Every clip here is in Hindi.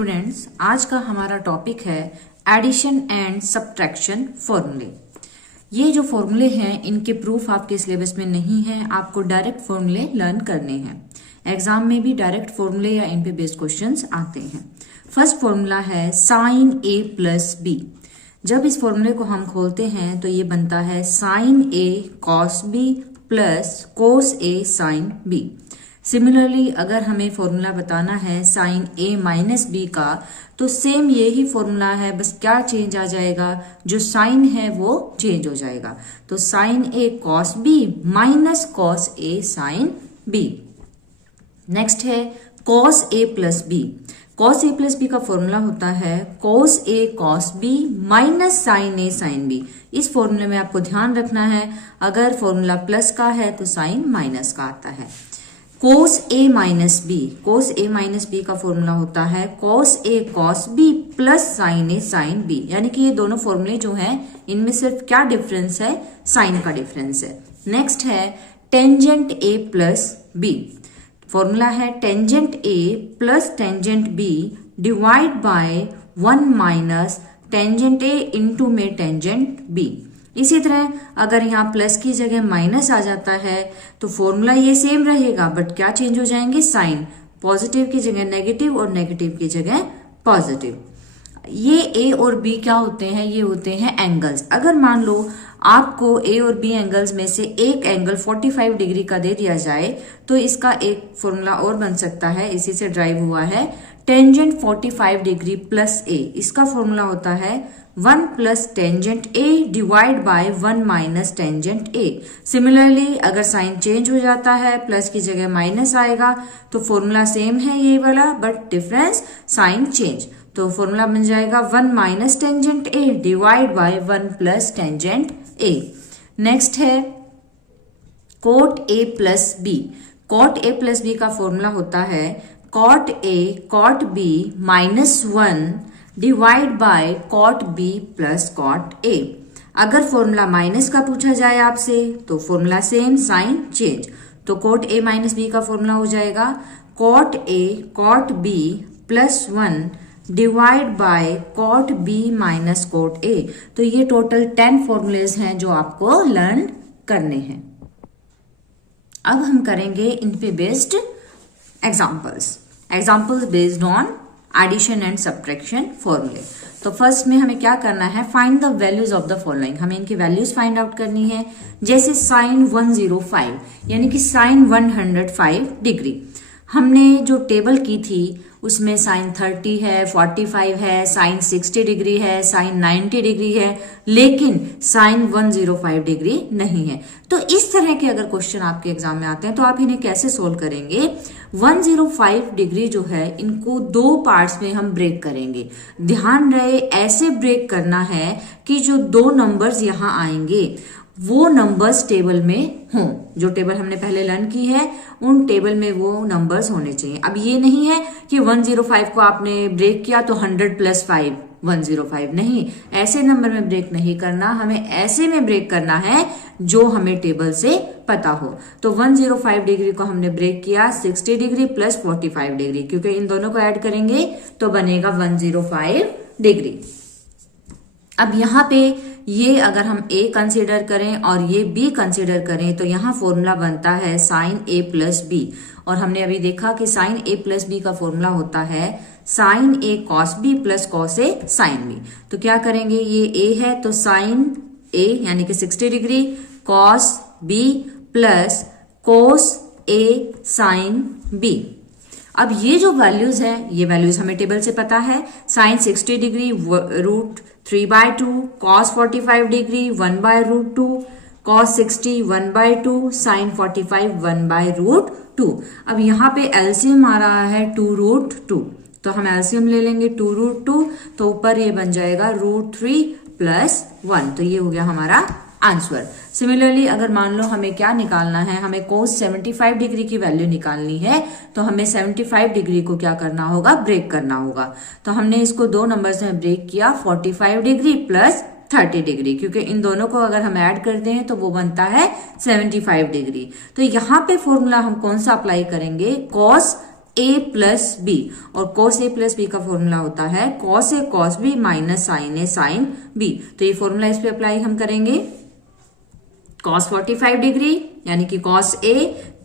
स्टूडेंट्स, आज का हमारा टॉपिक है एडिशन एंड सब्ट्रैक्शन फॉर्मूले। ये जो फॉर्मूले हैं इनके प्रूफ आपके सिलेबस में नहीं है, आपको डायरेक्ट फॉर्मूले लर्न करने हैं। एग्जाम में भी डायरेक्ट फॉर्मूले या इन पे बेस्ड क्वेश्चंस आते हैं। फर्स्ट फॉर्मूला है साइन ए प्लस बी। जब इस फॉर्मूले को हम खोलते हैं तो ये बनता है साइन ए कॉस बी प्लस कोस ए साइन बी। सिमिलरली अगर हमें फॉर्मूला बताना है साइन ए माइनस बी का, तो सेम यही फॉर्मूला है, बस क्या चेंज आ जाएगा, जो साइन है वो चेंज हो जाएगा। तो sign A cos B minus cos A sine B. Next है cos A plus B. Cos A plus B का फॉर्मूला होता है cos A cos B minus sine A sine B. इस फॉर्मूले में आपको ध्यान रखना है, अगर फॉर्मूला प्लस का है तो साइन माइनस का आता है। कोस ए माइनस बी। कोस ए माइनस बी का फॉर्मूला होता है cos A cos B plus sign A sine B. यानी कि ये दोनों फॉर्मूले जो हैं इनमें सिर्फ क्या डिफरेंस है, साइन का डिफरेंस है। नेक्स्ट है tangent A plus B. Formula है tangent A plus tangent B divide by 1 minus tangent A into में टेंजेंट बी। इसी तरह अगर यहाँ प्लस की जगह माइनस आ जाता है तो फॉर्मूला ये सेम रहेगा, बट क्या चेंज हो जाएंगे, साइन। पॉजिटिव की जगह नेगेटिव और नेगेटिव की जगह पॉजिटिव। ये ए और बी क्या होते हैं, ये होते हैं एंगल्स। अगर मान लो आपको ए और बी एंगल्स में से एक एंगल 45 डिग्री का दे दिया जाए तो इसका एक फॉर्मूला और बन सकता है, इसी से ड्राइव हुआ है, टेंजेंट 45 डिग्री प्लस ए। इसका फॉर्मूला होता है 1 plus tangent A divide by 1 minus tangent A. Similarly अगर साइन चेंज हो जाता है, प्लस की जगह माइनस आएगा, तो फॉर्मूला सेम है ये वाला, बट डिफरेंस साइन चेंज। तो फॉर्मूला बन जाएगा 1 minus tangent A divide by 1 plus tangent A. Next है cot A plus B. Cot A plus B का फॉर्मूला होता है cot A cot B minus 1 divide by cot B plus cot A. अगर फॉर्मूला माइनस का पूछा जाए आपसे तो फॉर्मूला सेम, साइन चेंज। तो कॉट ए माइनस बी का फॉर्मूला हो जाएगा cot A cot B plus 1 divide by cot B minus cot A. तो ये टोटल 10 फॉर्मूलेज हैं जो आपको लर्न करने हैं। अब हम करेंगे इन पे based examples based on addition and subtraction फॉर्मूले। तो फर्स्ट में हमें क्या करना है, find the values of the following. हमें इनकी वैल्यूज फाइंड आउट करनी है। जैसे साइन 105 यानी कि साइन 105 डिग्री। हमने जो टेबल की थी उसमें साइन 30 है, 45 है, साइन 60 डिग्री है, साइन 90 डिग्री है, लेकिन साइन 105 डिग्री नहीं है। तो इस तरह के अगर क्वेश्चन आपके एग्जाम में आते हैं तो आप इन्हें कैसे सोल्व करेंगे। 105 डिग्री जो है इनको 2 पार्ट्स में हम ब्रेक करेंगे। ध्यान रहे ऐसे ब्रेक करना है कि जो 2 नंबर्स यहाँ आएंगे वो नंबर्स टेबल में हों। जो टेबल हमने पहले लर्न की है उन टेबल में वो नंबर्स होने चाहिए। अब ये नहीं है कि 105 को आपने ब्रेक किया तो 100 प्लस 5 105, नहीं, ऐसे नंबर में ब्रेक नहीं करना, हमें ऐसे में ब्रेक करना है जो हमें टेबल से पता हो। तो 105 डिग्री को हमने ब्रेक किया 60 डिग्री प्लस 45 डिग्री, क्योंकि इन दोनों को ऐड करेंगे तो बनेगा 105 डिग्री। अब यहाँ पे ये अगर हम a कंसीडर करें और ये b कंसीडर करें तो यहाँ फॉर्मूला बनता है साइन a प्लस बी। और हमने अभी देखा कि साइन a प्लस बी का फॉर्मूला होता है sine a cos b plus cos a sine b। तो क्या करेंगे, ये a है तो साइन a यानी कि 60 degree cos b plus cos a sine b। अब ये जो वैल्यूज है ये वैल्यूज हमें टेबल से पता है। Sine 60 degree √3/2, cos 45 degree 1/√2, cos 60 1/2, sine 45 1/√2। अब यहाँ पे एलसीएम आ रहा है 2√2, तो हम एलसीएम ले लेंगे 2√2, तो ऊपर ये बन जाएगा √3 + 1। तो ये हो गया हमारा आंसर। सिमिलरली अगर मान लो हमें क्या निकालना है, हमें कोस 75 डिग्री की वैल्यू निकालनी है, तो हमें 75 डिग्री को क्या करना होगा, ब्रेक करना होगा। तो हमने इसको 2 नंबर्स में ब्रेक किया 45 डिग्री प्लस 30 डिग्री, क्योंकि इन दोनों को अगर हम ऐड करते हैं तो वो बनता है 75 डिग्री। तो यहाँ पे फॉर्मूला हम कौन सा अप्लाई करेंगे, कॉस ए प्लस बी, और कॉस ए प्लस बी का फॉर्मूला होता है cos A cos B minus sine A sine B. तो ये फॉर्मूला इस पे अप्लाई हम करेंगे। कॉस 45 डिग्री यानी कि कॉस ए,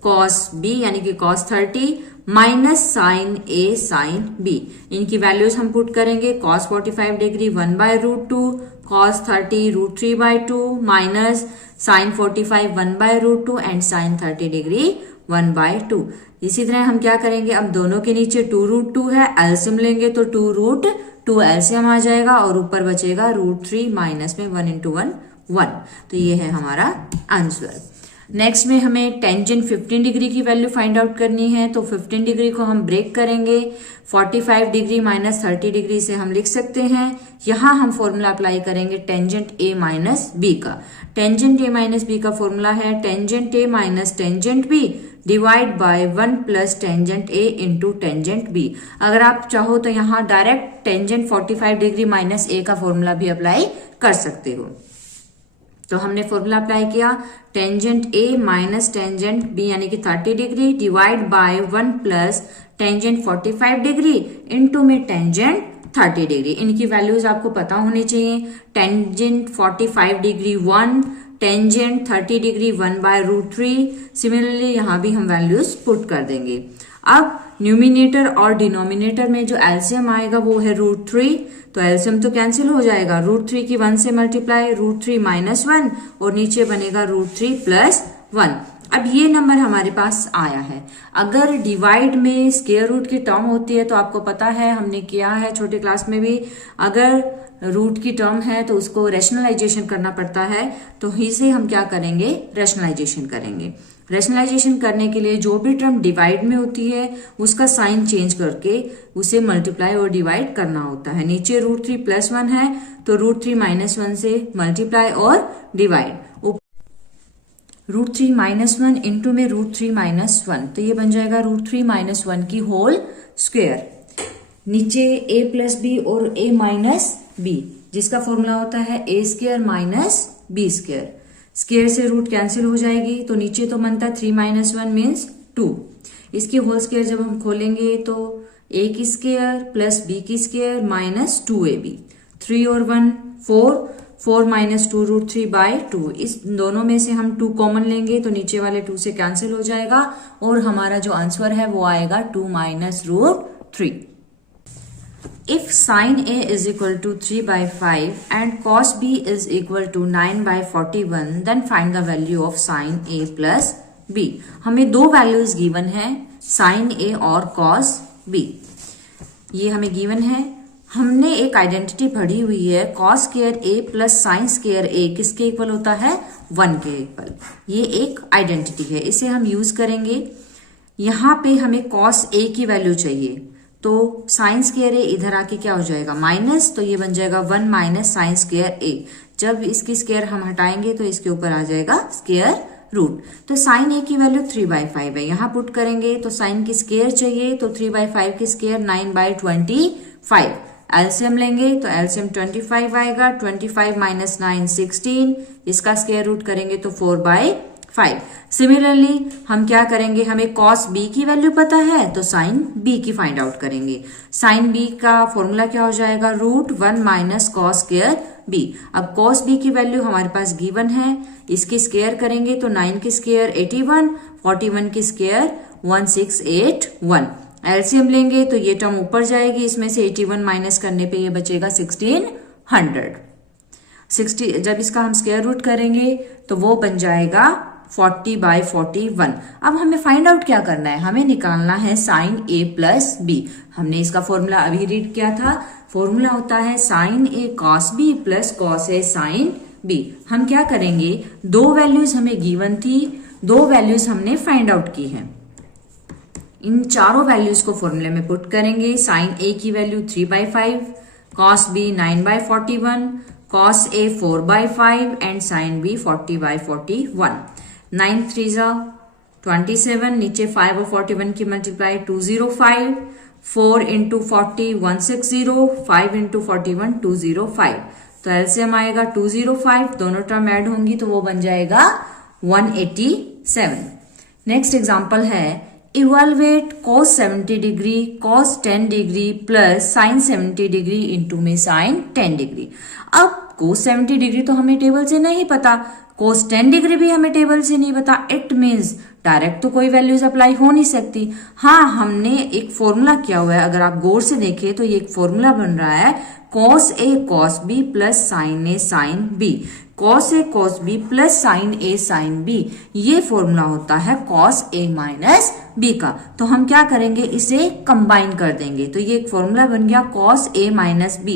कॉस बी यानी कि cos 30 minus sine A sine B. इनकी वैल्यूज हम पुट करेंगे। Cos 45 degree 1/√2, cos 30 √3/2 minus sine 45 1/√2 and sine 30 degree 1/2। इसी तरह हम क्या करेंगे, अब दोनों के नीचे 2√2 है, एलसीएम लेंगे तो 2√2 एलसीएम आ जाएगा और ऊपर बचेगा √3 माइनस में 1 × 1 1। तो ये है हमारा आंसर। नेक्स्ट में हमें टेंजेंट 15 डिग्री की वैल्यू फाइंड आउट करनी है। तो 15 डिग्री को हम ब्रेक करेंगे। 45 डिग्री माइनस 30 डिग्री से हम लिख सकते हैं। यहां हम फॉर्मूला अप्लाई करेंगे टेंजेंट ए माइनस बी का। टेंजेंट ए माइनस बी का फॉर्मूला है tangent A minus tangent B divide by 1 plus tangent A into tangent B. अगर आप चाहो तो यहाँ direct tangent 45 degree minus A का फॉर्मूला भी अप्लाई कर सकते हो। तो हमने फॉर्मूला अप्लाई किया tangent A minus tangent B यानी कि 30 degree divide by 1 plus tangent 45 degree into में टेंजेंट 30 डिग्री। इनकी वैल्यूज आपको पता होनी चाहिए। Tangent 45 degree 1, tangent 30 degree 1/√3। Similarly यहाँ भी हम वैल्यूज पुट कर देंगे। अब न्यूमिनेटर और डिनोमिनेटर में जो एलसीएम आएगा वो है √3, तो एलसीएम तो कैंसिल हो जाएगा। √3 की 1 से मल्टीप्लाई, √3 माइनस 1 और नीचे बनेगा √3 प्लस 1। अब ये नंबर हमारे पास आया है। अगर डिवाइड में स्क्वायर रूट की टर्म होती है तो आपको पता है, हमने किया है छोटे क्लास में भी, अगर रूट की टर्म है तो उसको रैशनलाइजेशन करना पड़ता है। तो इसे हम क्या करेंगे, रैशनलाइजेशन करेंगे। रैशनलाइजेशन करने के लिए जो भी टर्म डिवाइड में होती है उसका साइन चेंज करके उसे मल्टीप्लाई और डिवाइड करना होता है। नीचे √3 प्लस 1 है तो √3 माइनस 1 से मल्टीप्लाई और डिवाइड। √3 माइनस 1 इंटू में √3 माइनस 1, तो ये बन जाएगा √3 माइनस 1 की होल स्क्वायर। नीचे a प्लस बी और a माइनस बी, जिसका फॉर्मूला होता है a square minus b square. Square से रूट कैंसिल हो जाएगी तो नीचे तो बनता 3 माइनस 1 मीन्स 2। इसकी होल स्क्वायर जब हम खोलेंगे तो a की स्क्वायर प्लस b की स्क्वायर माइनस 2ab। 3 और 1 4, 4 माइनस 2 √3/2। इस दोनों में से हम 2 कॉमन लेंगे तो नीचे वाले 2 से कैंसिल हो जाएगा और हमारा जो आंसर है वो आएगा 2 minus √3। If sin A is equal to 3/5 and cos B is equal to 9/41, then find the value of sin A plus B। हमें दो वैल्यूज गिवन है, sin A और cos B। ये हमें गिवन है। हमने एक आइडेंटिटी पढ़ी हुई है, cos square A plus sin square A किसके इक्वल होता है, 1 के इक्वल। ये एक आइडेंटिटी है, इसे हम यूज करेंगे। यहाँ पे हमें cos A की वैल्यू चाहिए तो साइन स्क्वायर ए इधर आके क्या हो जाएगा, माइनस, तो ये बन जाएगा 1 माइनस साइन स्क्वायर ए। जब इसकी स्क्वायर हम हटाएंगे तो इसके ऊपर आ जाएगा स्क्वायर रूट। तो साइन ए की वैल्यू 3/5 है, यहाँ पुट करेंगे तो साइन की स्क्वायर चाहिए तो 3/5 की स्क्वायर 9/25। एलसीएम लेंगे तो एलसीएम 25 आएगा। 25 माइनस 9 16, इसका स्क्वायर रूट करेंगे तो 4/5। सिमिलरली हम क्या करेंगे, हमें cos b की वैल्यू पता है तो sin b की फाइंड आउट करेंगे। sin b का फॉर्मूला क्या हो जाएगा, √1 माइनस cos स्क्वायर b। अब cos b की वैल्यू हमारे पास गिवन है, इसकी स्क्वायर करेंगे तो 9 की स्क्वायर 81, 41 की स्क्वायर 1681। एलसीएम लेंगे तो ये टर्म ऊपर जाएगी, इसमें से 81 माइनस करने पे ये बचेगा 1600। 60 जब इसका हम स्क्वायर रूट करेंगे तो वो बन जाएगा 40/41। अब हमें फाइंड आउट क्या करना है, हमें निकालना है साइन A प्लस बी। हमने इसका फॉर्मूला अभी रीड किया था, फॉर्मूला होता है sine A cos B plus cos A sine B। हम क्या करेंगे, दो वैल्यूज हमें गिवन थी, दो वैल्यूज हमने फाइंड आउट की है। इन चारों वैल्यूज को फॉर्मूले में पुट करेंगे। साइन A की value 3/5, cos B 9/41, cos A 4/5 and sine B 40/41। 9 3 27, नीचे 5 और 41 की मल्टीप्लाई 205, 4 इंटू 40 160, 5 इंटू 41 205। तो एलसीएम आएगा 205, दोनों टर्म ऐड होंगी तो वो बन जाएगा 187। नेक्स्ट एग्जांपल है evaluate cos 70 degree cos 10 degree plus sin 70 degree into में sin 10 डिग्री। अब cos 70 डिग्री तो हमें टेबल से नहीं पता, cos 10 डिग्री भी हमें टेबल से नहीं पता, इट मीन्स डायरेक्ट तो कोई वैल्यूज अप्लाई हो नहीं सकती। हाँ, हमने एक फॉर्मूला किया हुआ है, अगर आप गौर से देखें तो ये एक फॉर्मूला बन रहा है cos A cos B plus sin A sin B, cos A cos B plus sin A sin B, ये फॉर्मूला होता है cos A माइनस B का। तो हम क्या करेंगे, इसे कंबाइन कर देंगे, तो ये एक फॉर्मूला बन गया cos A minus B।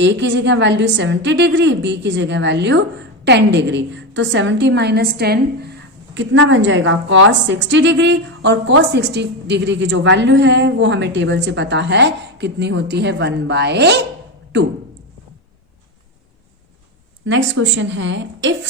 A की जगह वैल्यू 70 डिग्री, B की जगह वैल्यू 10 डिग्री, तो 70 माइनस 10 कितना बन जाएगा cos 60 डिग्री, और cos 60 डिग्री की जो वैल्यू है वो हमें टेबल से पता है कितनी होती है 1/2। नेक्स्ट क्वेश्चन है, if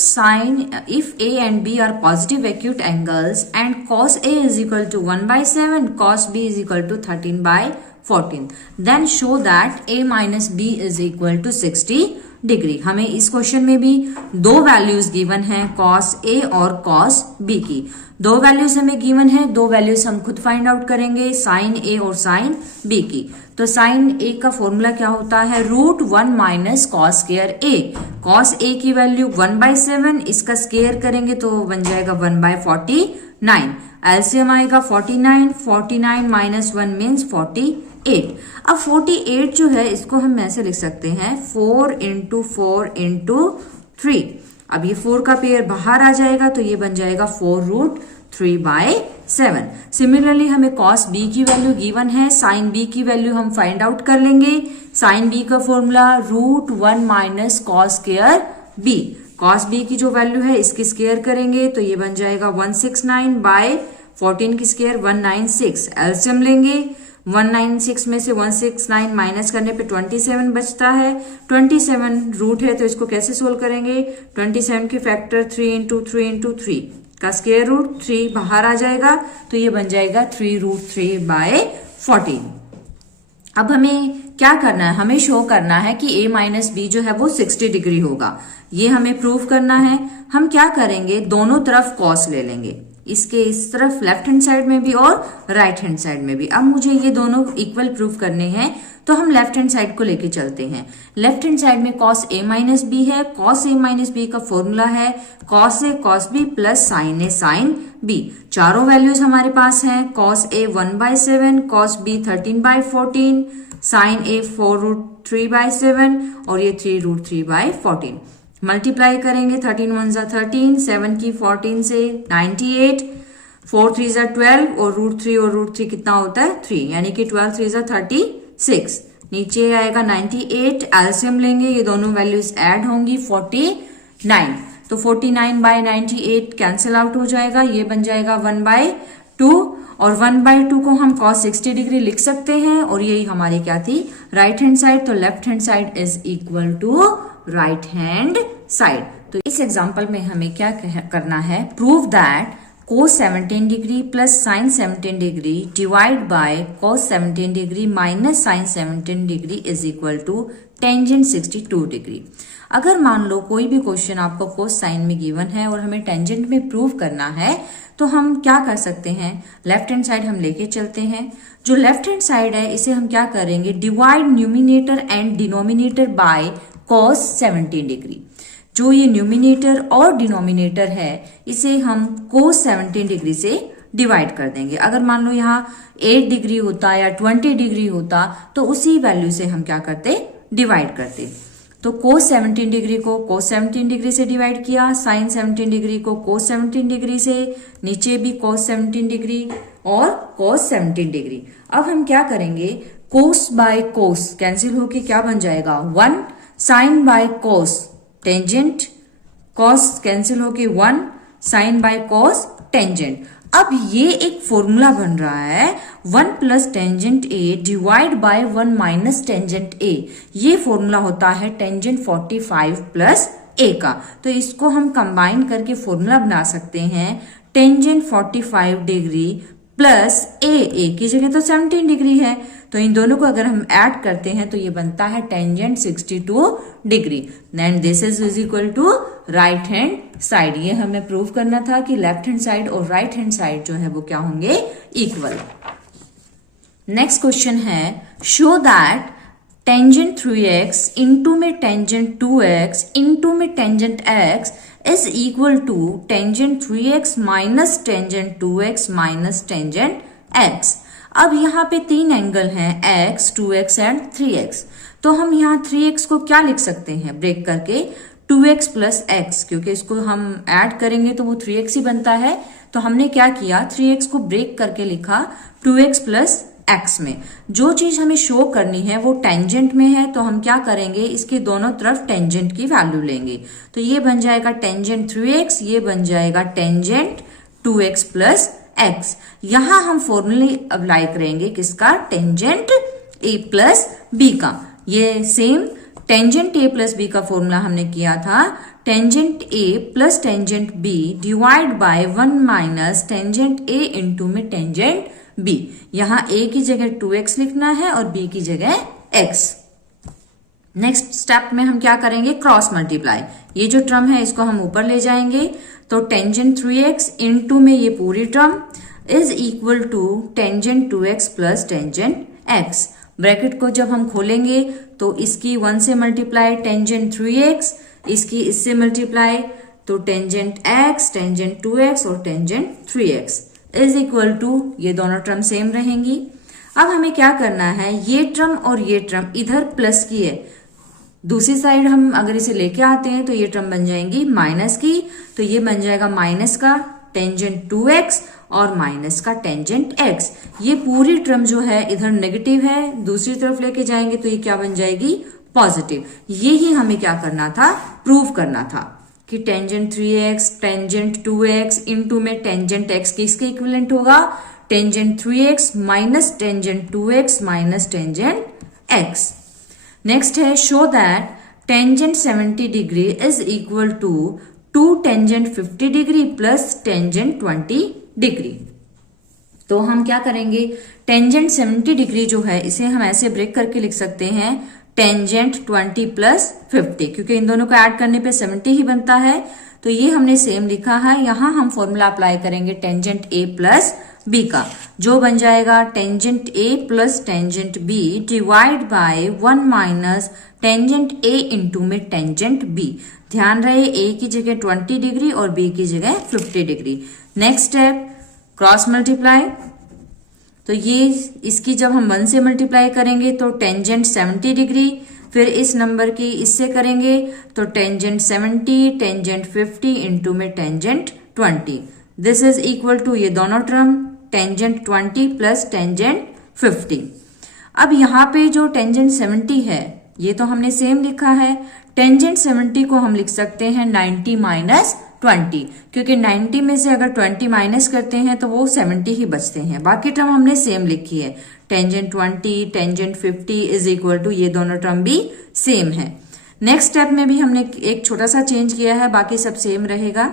A and B are positive acute angles and cos A is equal to 1/7, cos B is equal to 13/14, then show that A minus B is equal to 60 degree. हमें इस क्वेश्चन में भी दो वैल्यूज गिवन है cos A और cos B की। दो वैल्यूज हमें गिवन है, दो वैल्यूज हम खुद फाइंड आउट करेंगे, sin A और sin B की। तो sin A का फॉर्मूला क्या होता है, √1 minus cos square A। cos A की वैल्यू 1/7, इसका स्क्वायर करेंगे तो बन जाएगा 1/49। एलसीएम आएगा 49, 49 माइनस 1 मीन्स 48। अब 48 जो है इसको हम ऐसे लिख सकते हैं 4 इंटू 4 इंटू 3। अब ये 4 का पेयर बाहर आ जाएगा तो ये बन जाएगा 4√3/7। सिमिलरली हमें cos B की वैल्यू गिवन है, sin B की वैल्यू हम फाइंड आउट कर लेंगे। sin B का formula √1 minus cos square B। cos B की जो वैल्यू है इसकी स्क्वायर करेंगे तो ये बन जाएगा 169/14 की स्क्वायर 196। एलसीएम लेंगे, 196 में से 169 माइनस करने पे 27 बचता है। 27 रूट है तो इसको कैसे सोल्व करेंगे, 27 की फैक्टर 3 इंटू 3 इंटू 3 का स्क्वायर रूट, 3 बाहर आ जाएगा तो ये बन जाएगा 3√3/14। अब हमें क्या करना है, हमें शो करना है कि A माइनस B जो है वो 60 डिग्री होगा, ये हमें प्रूव करना है। हम क्या करेंगे, दोनों तरफ cos ले लेंगे, इसके इस तरफ लेफ्ट हैंड साइड में भी और राइट हैंड साइड में भी। अब मुझे ये दोनों इक्वल प्रूफ करने हैं तो हम लेफ्ट हैंड साइड को लेके चलते हैं। लेफ्ट हैंड साइड में cos A माइनस B है, cos A माइनस B का फॉर्मूला है cos A cos B plus sin A sin B। चारों वैल्यूज हमारे पास हैं, cos A 1/7, cos B 13/14, sin A 4√3/7 और ये 3√3/14। मल्टीप्लाई करेंगे, 13 1 जा 13, 7 की 14 से 98, 4 3 जा 12 और √3 और √3 कितना होता है 3, यानी कि 12 3 जा 36। नीचे आएगा 98, एलसीएम लेंगे, ये दोनों वैल्यूज ऐड होंगी 49, तो 49/98 कैंसिल आउट हो जाएगा, ये बन जाएगा 1/2 और 1/2 को हम cos 60 डिग्री लिख सकते हैं और यही हमारी क्या थी राइट हैंड साइड। तो left hand side is equal to right hand side. तो इस एग्जांपल में हमें क्या करना है, prove that cos 17 degree plus sin 17 degree divide by cos 17 degree minus sin 17 degree is equal to tangent 62 degree. अगर मान लो कोई भी क्वेश्चन आपको cos साइन में गिवन है और हमें टेंजेंट में प्रूव करना है तो हम क्या कर सकते हैं, लेफ्ट हैंड साइड हम लेके चलते हैं। जो लेफ्ट हैंड साइड है इसे हम क्या करेंगे, divide numerator and denominator by cos 17 degree. जो ये न्यूमिनेटर और डिनोमिनेटर है इसे हम cos 17 डिग्री से डिवाइड कर देंगे। अगर मान लो यहाँ 8 डिग्री होता या 20 डिग्री होता तो उसी वैल्यू से हम क्या करते, डिवाइड करते। तो cos 17 डिग्री को cos 17 डिग्री से डिवाइड किया, sin 17 डिग्री को cos 17 डिग्री से, नीचे भी cos 17 डिग्री और cos 17 डिग्री। अब हम क्या करेंगे, cos बाय cos कैंसिल होके क्या बन जाएगा 1, sin by cos tangent, cos cancel होके 1, sin बाय cos टेंजेंट। अब ये एक फॉर्मूला बन रहा है 1 plus tangent A divide by 1 minus tangent ए। ये फॉर्मूला होता है टेंजेंट 45 प्लस ए का। तो इसको हम कंबाइन करके फॉर्मूला बना सकते हैं टेंजेंट 45 डिग्री प्लस ए की जगह तो 17 डिग्री है, तो इन दोनों को अगर हम ऐड करते हैं तो ये बनता है tangent 62 degree. And this is equal to right hand side. ये हमें प्रूव करना था कि लेफ्ट हैंड साइड और राइट हैंड साइड जो है वो क्या होंगे, इक्वल। नेक्स्ट क्वेश्चन है, show that tangent 3x into में टेंजेंट 2x इंटू में tangent x is equal to tangent 3x minus tangent 2x minus tangent x। अब यहाँ पे तीन एंगल हैं, x, 2x एंड 3x। तो हम यहाँ 3x को क्या लिख सकते हैं, ब्रेक करके 2x प्लस x, क्योंकि इसको हम ऐड करेंगे तो वो 3x ही बनता है। तो हमने क्या किया, 3x को ब्रेक करके लिखा 2x प्लस x में। जो चीज हमें शो करनी है वो टेंजेंट में है, तो हम क्या करेंगे, इसके दोनों तरफ टेंजेंट की वैल्यू लेंगे। तो ये बन जाएगा टेंजेंट 3x, ये बन जाएगा टेंजेंट 2x प्लस x। यहां हम फॉर्मूले अप्लाई करेंगे किसका, टेंजेंट a प्लस b का। ये same tangent a plus b का फॉर्मूला हमने किया था, tangent a plus tangent b divide by 1 minus tangent a into में टेंजेंट b। यहां a की जगह 2x लिखना है और b की जगह x। नेक्स्ट स्टेप में हम क्या करेंगे, क्रॉस मल्टीप्लाई। ये जो टर्म है इसको हम ऊपर ले जाएंगे, तो टेंजेंट 3x इंटू में ये पूरी term is equal to tangent 2x plus tangent x। Bracket को जब हम खोलेंगे तो इसकी 1 से मल्टीप्लाई टेंजेंट 3x, इसकी इससे मल्टीप्लाई तो टेंजेंट x, टेंजेंट 2x और tangent 3x is equal to, ये दोनों टर्म सेम रहेंगी। अब हमें क्या करना है, ये टर्म और ये टर्म इधर प्लस की है, दूसरी साइड हम अगर इसे लेके आते हैं तो ये टर्म बन जाएंगी माइनस की। तो ये बन जाएगा माइनस का टेंजेंट 2x और माइनस का टेंजेंट x। ये पूरी टर्म जो है इधर नेगेटिव है, दूसरी तरफ लेके जाएंगे तो ये क्या बन जाएगी, पॉजिटिव। ये ही हमें क्या करना था, प्रूव करना था कि tangent 3x tangent 2x into में टेंजेंट x किसके इक्विवेलेंट होगा, tangent 3x minus tangent 2x minus tangent x। Next है, show that tangent 70 degree is equal to 2 tangent 50 degree plus tangent 20 degree. तो हम क्या करेंगे, टेंजेंट 70 डिग्री जो है इसे हम ऐसे ब्रेक करके लिख सकते हैं टेंजेंट 20 प्लस 50, क्योंकि इन दोनों को ऐड करने पे 70 ही बनता है। तो ये हमने सेम लिखा है। यहां हम फॉर्मूला अप्लाई करेंगे टेंजेंट a प्लस b का, जो बन जाएगा tangent a plus tangent b divide by 1 minus tangent a into में टेंजेंट b। ध्यान रहे a की जगह 20 डिग्री और b की जगह 50 degree. Next step, cross multiply. तो ये इसकी जब हम 1 से मल्टीप्लाई करेंगे तो टेंजेंट 70 डिग्री, फिर इस नंबर की इससे करेंगे तो टेंजेंट 70 टेंजेंट 50 इंटू में tangent 20। This is equal to ये दोनों टर्म टेंजेंट 20 प्लस टेंजेंट 50। अब यहाँ पे जो टेंजेंट 70 है ये तो हमने सेम लिखा है, टेंजेंट 70 को हम लिख सकते हैं 90 माइनस 20, क्योंकि 90 में से अगर 20 माइनस करते हैं तो वो 70 ही बचते हैं। बाकी टर्म हमने सेम लिखी है, tangent 20 tangent 50 is equal to ये दोनों टर्म भी सेम है। नेक्स्ट स्टेप में भी हमने एक छोटा सा चेंज किया है, बाकी सब सेम रहेगा।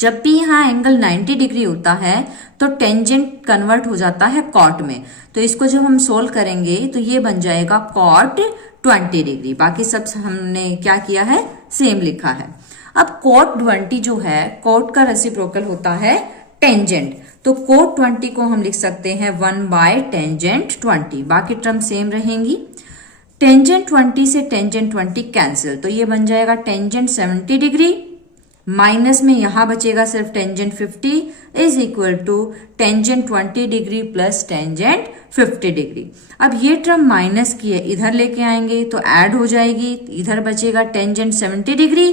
जब भी यहाँ एंगल 90 डिग्री होता है तो टेंजेंट कन्वर्ट हो जाता है कॉट में। तो इसको जब हम सोल्व करेंगे तो ये बन जाएगा कॉट 20 डिग्री। बाकी सब हमने क्या किया है, सेम लिखा है। अब कॉट 20 जो है, कॉट का रेसिप्रोकल होता है टेंजेंट, तो कॉट 20 को हम लिख सकते हैं 1 बाय टेंजेंट 20। बाकी टर्म सेम रहेंगी। टेंजेंट 20 से टेंजेंट 20 कैंसिल, तो ये बन जाएगा टेंजेंट 70 डिग्री माइनस में यहां बचेगा सिर्फ tangent 50 is equal to tangent 20 degree plus tangent 50 degree. अब ये टर्म माइनस की है, इधर लेके आएंगे तो ऐड हो जाएगी, इधर बचेगा tangent 70 degree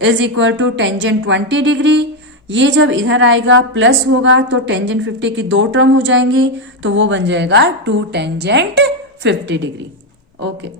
is equal to tangent 20 degree. ये जब इधर आएगा प्लस होगा तो टेंजेंट 50 की दो टर्म हो जाएंगी, तो वो बन जाएगा 2 टेंजेंट 50 डिग्री। ओके।